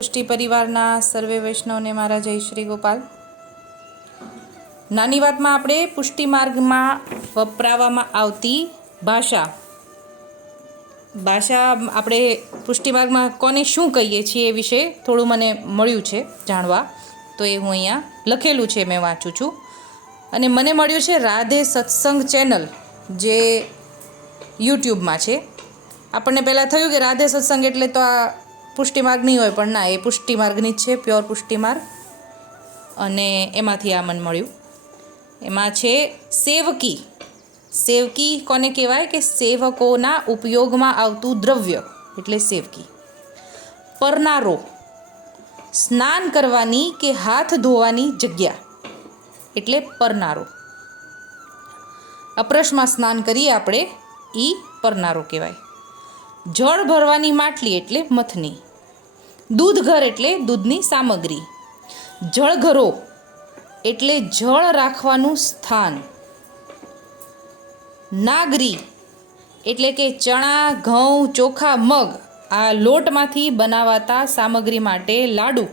પુષ્ટિ પરિવારના સર્વે વૈષ્ણવને મારા જય શ્રી ગોપાલ. નાની વાતમાં આપણે પુષ્ટિ માર્ગમાં વપરાવામાં આવતી ભાષા. ભાષા આપણે પુષ્ટિ માર્ગમાં કોને શું કહીએ છીએ એ વિશે થોડું મને મળ્યું છે જાણવા. તો એ હું અહીંયા લખેલું છે મેં વાંચું છું. અને મને મળ્યું છે રાધે સત્સંગ ચેનલ, જે યુટ્યુબમાં છે. આપણને પહેલાં થયું કે રાધે સત્સંગ એટલે તો આ પુષ્ટિ માર્ગ નહીં હોય, પણ ના, એ પુષ્ટિ માર્ગની જ છે, પ્યોર પુષ્ટિ માર્ગ અને એમાંથી આ મને મળ્યું. એમાં છે સેવકી. સેવકી કોને કહેવાય? કે સેવકોના ઉપયોગમાં આવતું દ્રવ્ય, એટલે સેવકી. પરનારો. સ્નાન કરવાની કે હાથ ધોવાની જગ્યા, એટલે પરનારો. અપ્રશમાં સ્નાન કરીએ આપણે એ પરનારો કહેવાય. જળ ભરવાની માટલી એટલે મથની. દૂધ ઘર એટલે દૂધની સામગ્રી. જળઘરો એટલે જળ રાખવાનું સ્થાન. નાગરી એટલે કે ચણા, ઘઉં, ચોખા, મગ આ લોટમાંથી બનાવાતા સામગ્રી માટે લાડુ,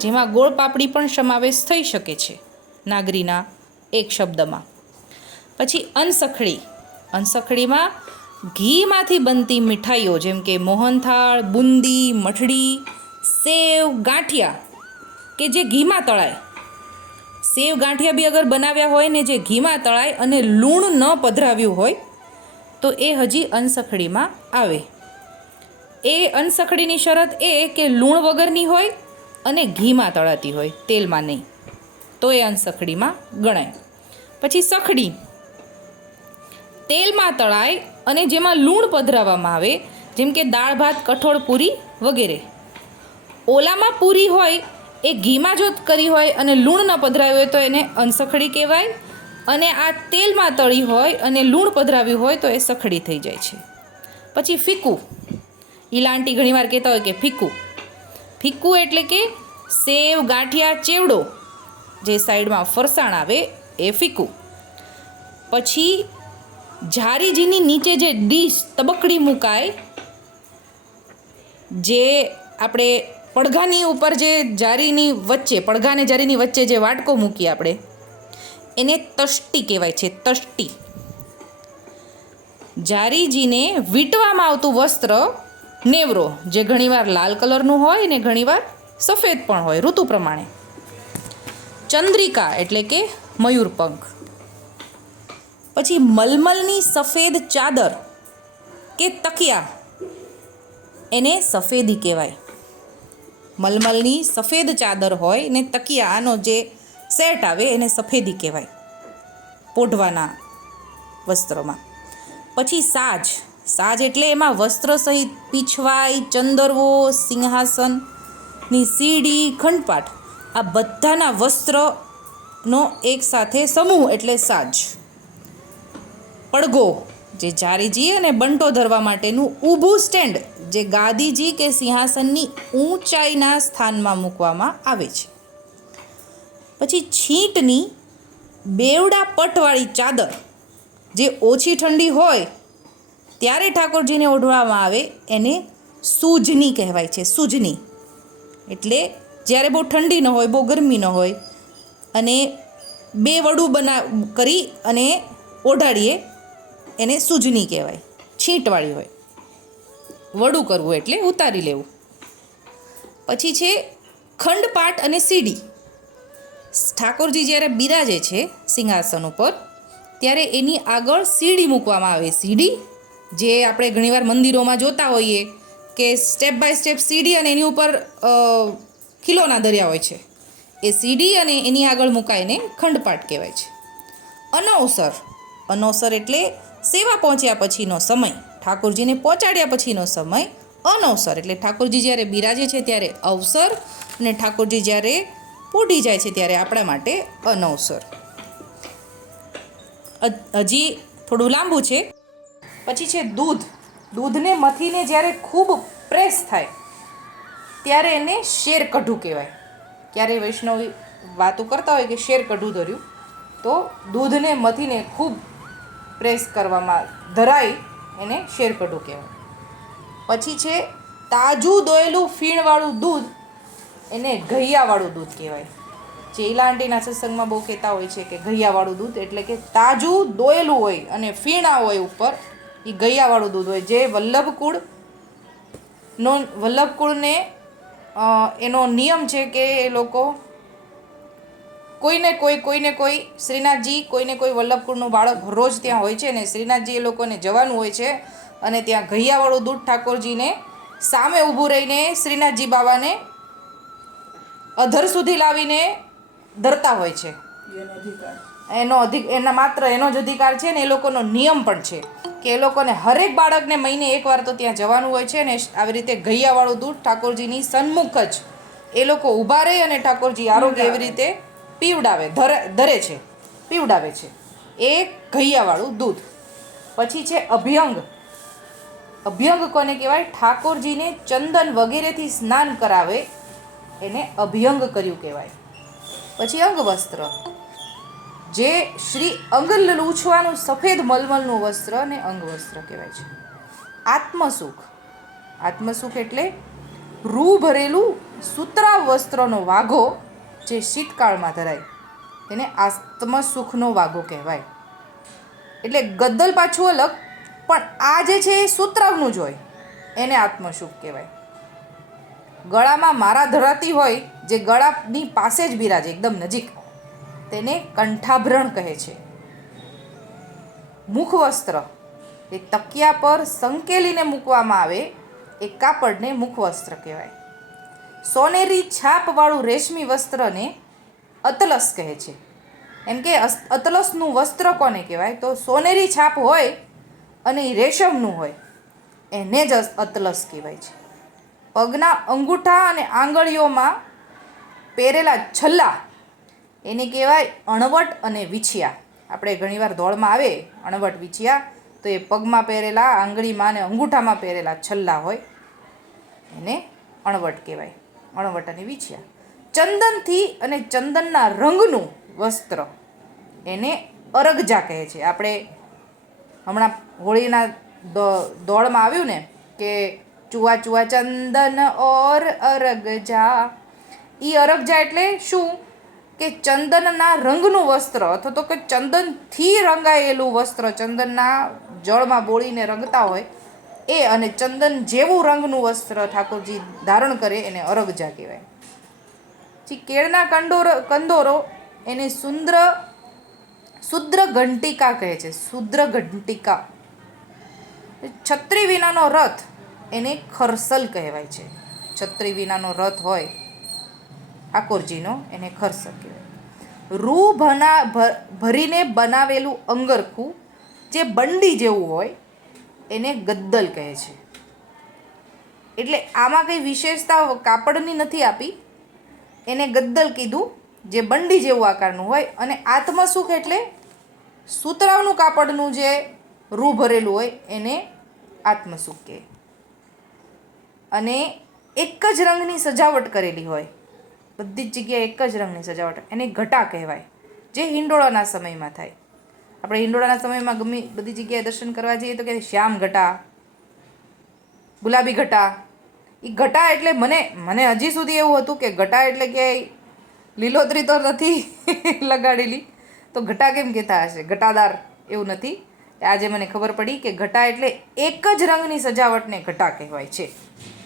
જેમાં ગોળ પાપડી પણ સમાવેશ થઈ શકે છે, નાગરીના એક શબ્દમાં. પછી અનસખડી અનસખડીમાં ઘીમાંથી બનતી મીઠાઈઓ જેમ કે મોહનથાળ, બુંદી મઠડી સેવ, ગાંઠિયા, કે જે ઘીમાં તળાય. સેવ, ગાંઠિયા બી અગર બનાવ્યા હોય ને જે ઘીમાં તળાય અને લૂણ ન પધરાવ્યું હોય, તો એ હજી અનસખડીમાં આવે. એ અનસખડીની શરત એ કે લૂણ વગરની હોય અને ઘીમાં તળાતી હોય, તેલમાં નહીં. તો એ અનસખડીમાં ગણાય. પછી સખડી. તેલમાં તળાય અને જેમાં લૂણ પધરાવવામાં આવે, જેમ કે દાળ, ભાત, કઠોળ, પૂરી વગેરે. ઓલામાં પૂરી હોય, એ ઘીમાં જો કરી હોય અને લૂણ ન પધરાવી હોય તો એને અનસખડી કહેવાય અને આ તેલમાં તળી હોય અને લૂણ પધરાવ્યું હોય તો એ સખડી થઈ જાય છે. પછી ફીકું. ઈલાંટી ઘણીવાર કહેતા હોય કે ફીકું. ફીકું એટલે કે સેવ, ગાંઠિયા, ચેવડો. જે સાઈડમાં ફરસાણ આવે, એ ફીકું. પછી જારીજીની નીચે જે ડીશ તબકડી મુકાય, જે આપણે પડઘાની ઉપર જે જારીની વચ્ચે, પડઘાને જારીની વચ્ચે જે વાટકો મૂકીએ આપણે, એને તષ્ટી કહેવાય છે, તષ્ટી. જારીજીને વીંટવામાં આવતું વસ્ત્ર નેવરો, જે ઘણીવાર લાલ કલરનું હોય ને ઘણીવાર સફેદ પણ હોય, ઋતુ પ્રમાણે. ચંદ્રિકા એટલે કે મયુરપંખ. પછી મલમલની સફેદ ચાદર કે તકિયા? એને સફેદી કહેવાય. મલમલની સફેદ ચાદર હોય ને તકિયાનો જે સેટ આવે એને સફેદી કહેવાય પોઢવાના વસ્ત્રોમાં. પછી સાજ. સાજ એટલે એમાં વસ્ત્ર સહિત પીછવાઈ, ચંદરવો, સિંહાસનની સીડી ખંડપાટ આ બધાના વસ્ત્રનો એકસાથે સમૂહ એટલે સાજ. પડઘો, જે જારીજી અને બંટો ધરવા માટેનું ઊભું સ્ટેન્ડ, જે ગાદીજી કે સિંહાસનની ઊંચાઈના સ્થાનમાં મૂકવામાં આવે છે. પછી છીંટની બેવડા પટવાળી ચાદર, જે ઓછી ઠંડી હોય ત્યારે ઠાકોરજીને ઓઢવામાં આવે, એને સૂજની કહેવાય છે, સૂજની. એટલે જ્યારે બહુ ઠંડી ન હોય, બહુ ગરમી ન હોય, અને બે વડું બના, કરી અને ઓઢાડીએ એને સૂજની કહેવાય, છીંટવાળી હોય. વડું કરવું એટલે ઉતારી લેવું. પછી છે ખંડપાટ અને સીડી. ઠાકોરજી જ્યારે બિરાજે છે સિંહાસન ઉપર, ત્યારે એની આગળ સીડી મૂકવામાં આવે. સીડી, જે આપણે ઘણીવાર મંદિરોમાં જોતા હોઈએ કે સ્ટેપ બાય સ્ટેપ સીડી અને એની ઉપર ખીલોના દરિયા હોય છે. એ સીડી અને એની આગળ મુકાઈને ખંડપાટ કહેવાય છે. અનવસર. અનવસર એટલે સેવા પહોંચ્યા પછીનો સમય, ઠાકોરજીને પહોંચાડ્યા પછીનો સમય અનવસર. એટલે ઠાકોરજી જ્યારે બિરાજે છે ત્યારે અવસર અને ઠાકોરજી જ્યારે પૂઢી જાય છે ત્યારે આપણા માટે અનવસર. હજી થોડું લાંબુ છે. પછી છે દૂધ. દૂધને મથીને જ્યારે ખૂબ પ્રેસ થાય, ત્યારે એને શેર કઢું કહેવાય. ક્યારે વૈષ્ણવી વાતો કરતા હોય કે શેર કઢું ધર્યું, તો દૂધને મથીને ખૂબ પ્રેસ કરવામાં ધરાઈ એને શેર કહેવાય. પછી છે, તાજું દોયેલું ફીણવાળું દૂધ એને ઘૈયાવાળું દૂધ કહેવાય. ઈલા આંટીના સત્સંગમાં બહુ કહેતા હોય છે કે ઘૈયાવાળું દૂધ એટલે કે તાજું દોયેલું હોય અને ફીણા હોય ઉપર, એ ગૈયાવાળું દૂધ હોય. જે વલ્લભકુળ નો, વલ્લભકુળને એનો નિયમ છે કે એ લોકો કોઈને કોઈ કોઈને કોઈ શ્રીનાથજી કોઈને કોઈ વલ્લભકુળનું બાળક રોજ ત્યાં હોય છે અને શ્રીનાથજી એ લોકોને જવાનું હોય છે અને ત્યાં ઘૈયાવાળું દૂધ ઠાકોરજીને સામે ઊભું રહીને શ્રીનાથજી બાબાને અધર સુધી લાવીને ધરતા હોય છે. એનો અધિક એના માત્ર એનો જ અધિકાર છે ને એ લોકોનો નિયમ પણ છે કે એ લોકોને હરેક બાળકને મહિને એકવાર તો ત્યાં જવાનું હોય છે ને આવી રીતે ઘૈયાવાળું દૂધ ઠાકોરજીની સન્મુખ જ એ લોકો ઊભા રહી અને ઠાકોરજી આરોગ્ય એવી રીતે પીવડાવે, ધરે ધરે છે. પીવડાવે છે. એ ઘૈયાવાળું દૂધ. પછી છે અભ્યંગ. અભ્યંગ કોને કહેવાય? ઠાકોરજીને ચંદન વગેરેથી સ્નાન કરાવે, એને અભ્યંગ કર્યું કહેવાય. પછી અંગવસ્ત્ર. જે શ્રી અંગ લૂછવાનું સફેદ મલમલનું વસ્ત્ર અને અંગવસ્ત્ર કહેવાય છે. આત્મસુખ. આત્મસુખ એટલે રૂ ભરેલું સૂતરા વસ્ત્રનો વાઘો જે શીતકાળમાં ધરાય, તેને આત્મસુખનો વાઘો કહેવાય. એટલે ગદ્દલ પાછું અલગ, પણ આ જે છે એ સૂત્રાવનું જ હોય, એને આત્મસુખ કહેવાય. ગળામાં મારા ધરાતી હોય, જે ગળાની પાસે જ બિરાજે, એકદમ નજીક, તેને કંઠાભરણ કહે છે. મુખવસ્ત્ર, એ તકિયા પર સંકેલીને મૂકવામાં આવે, એ કાપડને મુખવસ્ત્ર કહેવાય. સોનેરી છાપવાળું રેશમી વસ્ત્રને અતલસ કહે છે. એમ કે અતલસનું વસ્ત્ર કોને કહેવાય? તો સોનેરી છાપ હોય અને રેશમનું હોય. એને જ અતલસ કહેવાય છે. પગના અંગૂઠા અને આંગળીઓમાં પહેરેલા છલ્લા એને કહેવાય અણવટ અને વિછિયા. આપણે ઘણીવાર દોડમાં આવે અણવટ વિછિયા, તો એ પગમાં પહેરેલા, આંગળીમાં અને અંગૂઠામાં પહેરેલા છલ્લા હોય. એને અણવટ કહેવાય. અણવટ અને વિછ્યા. ચંદનથી અને ચંદનના રંગનું વસ્ત્ર એને અરગજા કહે છે. આપણે હમણાં હોળીના દોડમાં આવ્યું ને કે ચુવા ચુવા ચંદન ઓર અરગજા. એ અરગજા એટલે શું? કે ચંદનના રંગનું વસ્ત્ર અથવા તો કે ચંદનથી રંગાયેલું વસ્ત્ર. ચંદનના જળમાં બોળીને રંગતા હોય એ અને ચંદન જેવું રંગનું વસ્ત્ર ઠાકોરજી ધારણ કરે એને અરગજા કહેવાય. પછી કેળના કંડોરો, કંદોરો એને સુંદર, શુદ્ર ઘંટિકા કહે છે, શુદ્ર ઘંટિકા. છત્રી વિનાનો રથ એને ખરસલ કહેવાય છે. છત્રી વિનાનો રથ હોય ઠાકોરજીનો એને ખરસલ કહેવાય. રૂ ભના ભરીને બનાવેલું અંગરખું જે બંડી જેવું હોય એને ગદ્દલ કહે છે. એટલે આમાં કંઈ વિશેષતા કાપડની નથી આપી. એને ગદ્દલ કીધું જે બંડી જેવું આકારનું હોય અને આત્મસુખ એટલે સુતરાવનું કાપડનું જે રૂ ભરેલું હોય એને આત્મસુખ કહે. અને એક જ રંગની સજાવટ કરેલી હોય. બધી જ જગ્યાએ એક જ રંગની સજાવટ. એને ઘટા કહેવાય, જે હિંડોળાના સમયમાં થાય. આપણે હિંડોળાના સમયમાં ગમે બધી જગ્યાએ દર્શન કરવા જઈએ તો કે શ્યામ ઘટા, ગુલાબી ઘટા. એ ઘટા એટલે મને મને હજી સુધી એવું હતું કે ઘટા એટલે કે લીલોતરી તો નથી લગાડેલી. તો ઘટા કેમ કહેતા હશે? ઘટાદાર એવું નથી. આજે મને ખબર પડી કે ઘટા એટલે એક જ રંગની સજાવટને ઘટા કહેવાય છે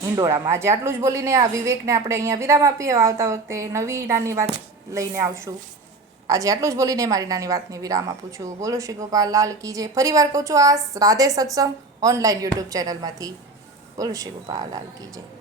હિંડોળામાં. આજે આટલું જ બોલીને આ વિવેકને આપણે અહીંયા વિરામ આપીએ. આવતા વખતે નવી નાની વાત લઈને આવશું. આજે આટલું જ બોલીને મારી નાની વાતને વિરામ આપું છું. બોલો શ્રી ગોપાલ લાલ કી જય? ફરીવાર કહું છું, આ રાધે સત્સંગ ઓનલાઈન યુટ્યુબ ચેનલમાંથી. બોલો શ્રી ગોપાલ લાલ કી જય?